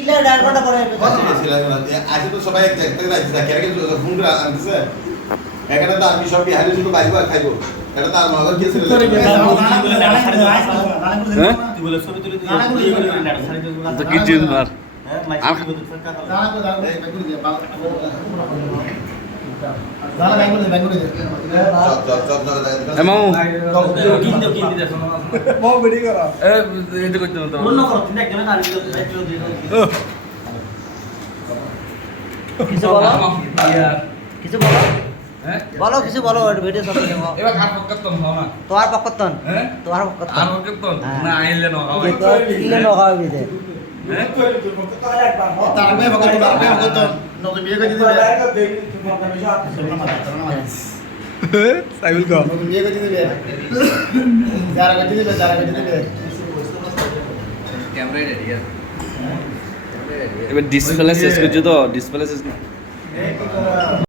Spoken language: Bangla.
কিলে ডার ঘন্টা পরে আজকে তো সবাই এক জায়গায় যাচ্ছে না কেন ফোন করে আনতেছে এখানে তো আমি সব বিহারি শুধু বাইরে বাইরে খাইবো এটা তো আর মগর কি ছিল তুই বলে ছবি তুলে তো কি জিন মার মামু এটা করতে না তো কিছু বলো কিছু বলো বলো কিছু বলো ভিডিও সব এবার কার পক্ষতন না তোমার পক্ষতন হ্যাঁ তোমার পক্ষতন আর পক্ষতন না আইলে না কিলে নখাও বিদে তার মে ভগত নকে বিয়ে করে দিবে সাইবুল কো নকে বিয়ে করে দিবে যারা করে দিবে ক্যামেরা রেডি এবার ডিসপ্লে শেষ করছো তো ডিসপ্লে শেষ